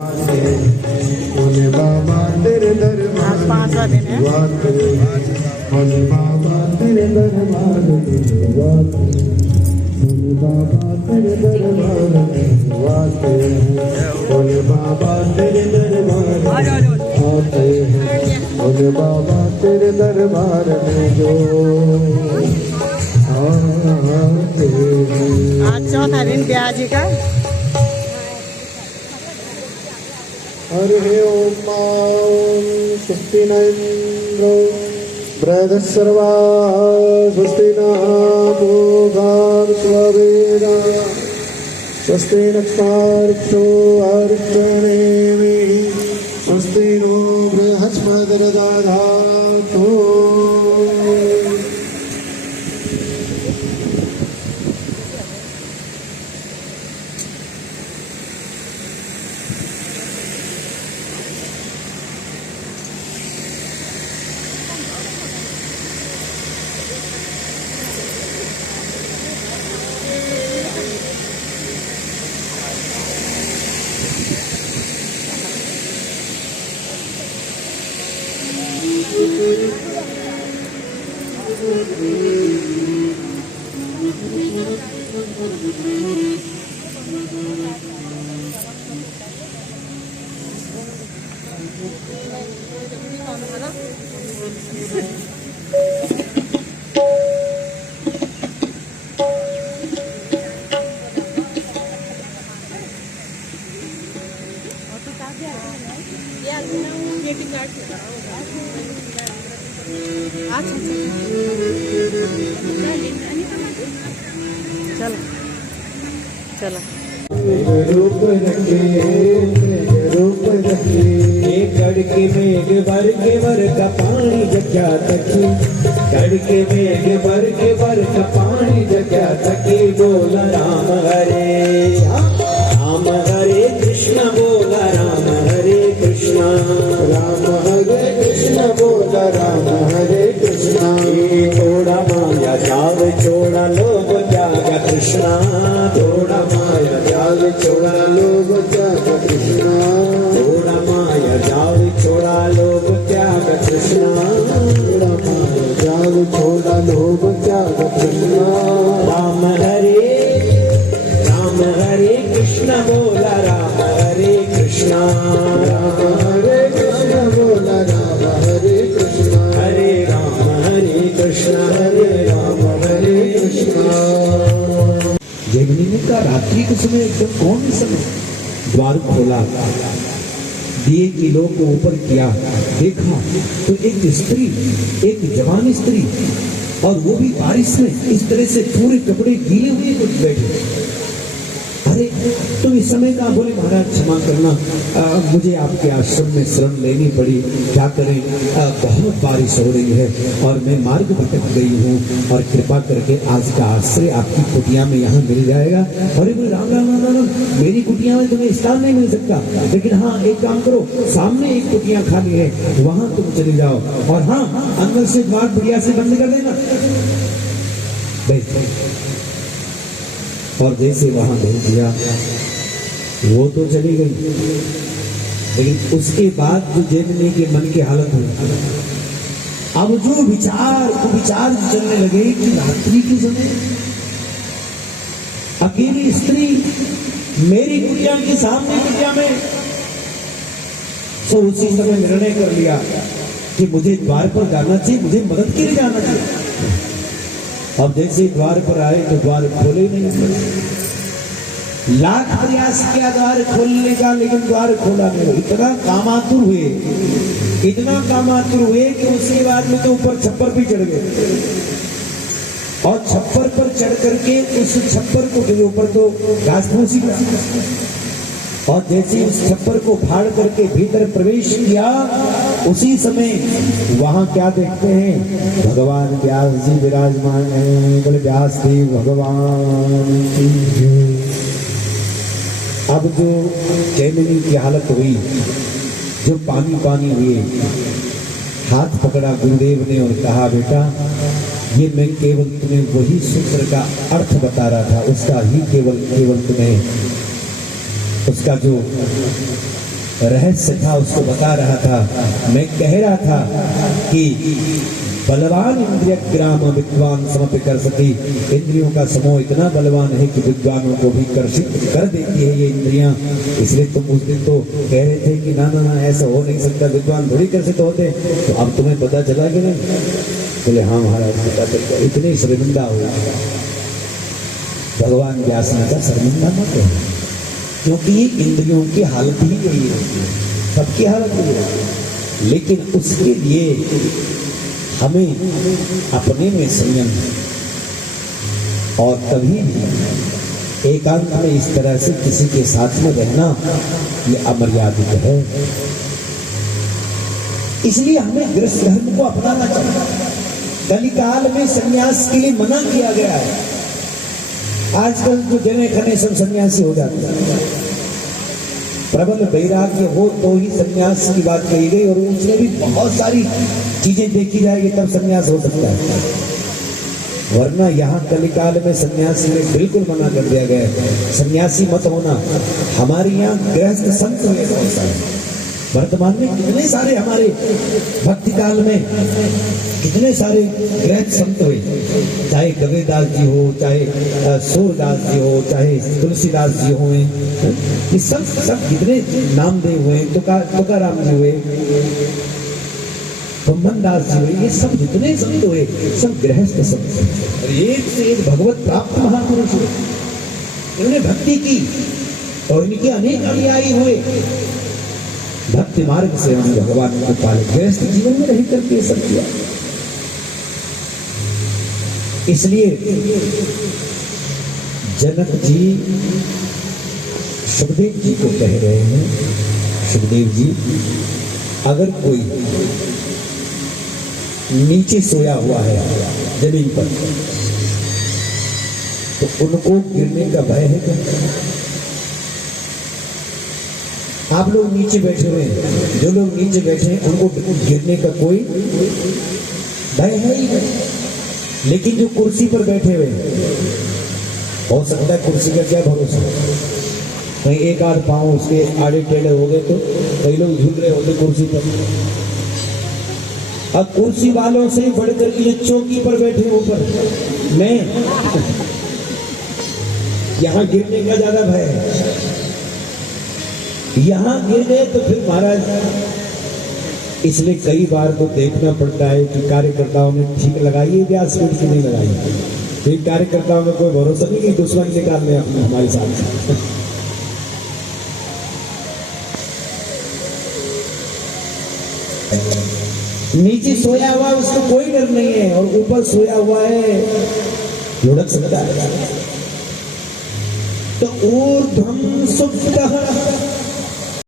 भोले बाबा तेरे दरबार पांचवा दिन है। भोले बाबा तेरे दरबार भोले बाबा तेरे दरबार भोले बाबा तेरे दरबार आते हैं। भोले बाबा तेरे दरबार में जो आते हैं। आज चौथा दिन ब्याजी का। हरि ओम स्वस्ति न इंद्रो बृहस्पतिर्वा स्वस्ति न पूषा विश्ववेदाः स्वस्ति नक्षत्रो अर्कणेमिः स्वस्ति नो बृहस्पतिर्दधातु। चलो रूप रखे कड़के मेघ बर के वर का पानी जग्या तकी कड़के मेघ बर के वर का पानी जग्या तकी बोला राम हरे कृष्ण बोला राम हरे कृष्ण बोला राम हरे कृष्ण। थोड़ा माया जाल छोड़ा लोग त्याग कृष्णा थोड़ा माया जाल छोड़ा लोग त्याग कृष्णा थोड़ा माया जाल छोड़ा लोग त्याग कृष्णा थोड़ा माया जाल छोड़ा लोग त्याग कृष्णा। राम हरे कृष्ण बोला राम हरे कृष्णा बोला राम हरे कृष्णा हरे कृष्ण हरे कृष्णा। जगनी ने कहा रात्रि के समय एकदम कौन समय द्वार खोला दिए किलो को ऊपर किया देखा तो एक स्त्री एक जवान स्त्री और वो भी बारिश में इस तरह से पूरे कपड़े गीले हुए कुछ बैठे। अरे तो इस समय का बोले महाराज क्षमा करना मुझे आपके आश्रम में शरण लेनी पड़ी क्या करें बहुत बारिश हो रही है और मैं मार्ग भटक गई हूँ और कृपा करके आज का आश्रय आपकी कुटिया में यहाँ मिल जाएगा। अरे बोले राम राम राम राम मेरी कुटिया में तुम्हें स्थान नहीं मिल सकता लेकिन हाँ एक काम करो सामने एक कुटिया खाली है वहां तुम चले जाओ और हाँ अंदर से द्वार बढ़िया से बंद कर देना। और जैसे वहां भेज दिया वो तो चली गई लेकिन उसके बाद जो जैमिनी के मन की हालत हुई अब जो विचार चलने लगे कि रात्रि के समय अकेली स्त्री मेरी कुटिया के सामने कुटिया में तो उसी समय निर्णय कर लिया कि मुझे द्वार पर जाना चाहिए मुझे मदद के लिए जाना चाहिए। अब जैसे द्वार पर आए तो द्वार खोले नहीं लाख प्रयास किया द्वार खोलने का लेकिन द्वार खोला नहीं। इतना कामातुर हुए कि उसके बाद में तो ऊपर छप्पर पे चढ़ गए और छप्पर पर चढ़ करके उस छप्पर को ऊपर तो घास फूसी और जैसे उस छप्पर को फाड़ करके भीतर प्रवेश किया उसी समय वहां क्या देखते हैं भगवान व्यास जी विराजमान हैं। बोले व्यास देव भगवान की जय। अब जो जैमिनी की हालत हुई जो पानी हुए हाथ पकड़ा गुरुदेव ने और कहा बेटा ये मैं केवल तुम्हें वही सूत्र का अर्थ बता रहा था, उसका ही केवल तुम्हें उसका जो रहस्य था उसको बता रहा था। मैं कह रहा था कि बलवान इंद्रिय ग्राम विद्वान समर्पित कर सकी। इंद्रियों का समूह इतना बलवान है कि विद्वानों को भी कर्षित कर देती है ये इंद्रियां। इसलिए तुम उस दिन तो कह रहे थे कि ना ना ना ऐसा हो नहीं सकता, विद्वान थोड़ी कर्षित होते। तो अब तुम्हें पता चला कि नहीं? बोले हाँ महाराज पता चल गया। इतनी शर्मिंदा हो। भगवान व्यास ने कहा शर्मिंदा मत हो, क्योंकि इंद्रियों की हालत ही यही है, सबकी हालत यही है। लेकिन उसके लिए हमें अपने में संयम और कभी भी एकांत में इस तरह से किसी के साथ में रहना ये अमर्यादित है। इसलिए हमें गृहस्थ धर्म को अपनाना चाहिए। कलिकाल में संन्यास के लिए मना किया गया है। आजकल जो जने खने सब सन्यासी हो जाते हैं। प्रबल वैराग्य हो तो ही सन्यास की बात कही गई, और उसमें भी बहुत सारी चीजें देखी जाएगी तब सन्यास हो सकता है। वरना यहाँ कलिकाल में सन्यासी में बिल्कुल मना कर दिया गया है, सन्यासी मत होना। हमारे यहाँ गृहस्थ संत हुए बहुत सारे। वर्तमान में कितने सारे हमारे भक्ति काल में कितने सारे गृहस्थ संत हुए, चाहे कबीरदास जी हो, चाहे सूरदास जी हो, चाहे तुलसीदास जी हो, ये सब कितने नामदेव हुए, तुकाराम जी हुए, ब्रह्मदास जी हुए, ये सब जितने संत हुए सब गृहस्थ संत। एक से एक भगवत प्राप्त महापुरुष हुए, इन्होंने भक्ति की और इनके अनेक अनुयायी हुए। भक्ति मार्ग से हमने भगवान को पाले, गृहस्थ जीवन में रह करके सब किया। इसलिए जनक जी सुखदेव जी को कह रहे हैं, सुखदेव जी अगर कोई नीचे सोया हुआ है जमीन पर तो उनको गिरने का भय है क्या? आप लोग नीचे बैठे हुए हैं, जो लोग नीचे बैठे हैं उनको गिरने का कोई भय है ही नहीं। लेकिन जो कुर्सी पर बैठे हुए हैं, हो सकता है कुर्सी का क्या भरोसा, कहीं एक आध पांव उसके आड़े टेढ़े हो गए तो कई लोग झूल रहे होते कुर्सी पर। अब कुर्सी वालों से बढ़कर ये चौकी पर बैठे ऊपर, मैं यहाँ गिरने का ज्यादा भय है। यहां गिर गए तो फिर महाराज, इसलिए कई बार तो देखना पड़ता है कि कार्यकर्ताओं ने ठीक लगाई है व्यासपीठ की नहीं लगाई। फिर कार्यकर्ताओं में कोई भरोसा नहीं कि दुश्मन निकालने अपने हमारे साथ। नीचे सोया हुआ उसको कोई डर नहीं है, और ऊपर सोया हुआ है लुढ़क सकता है। तो ऊर्ध्वं सुप्तः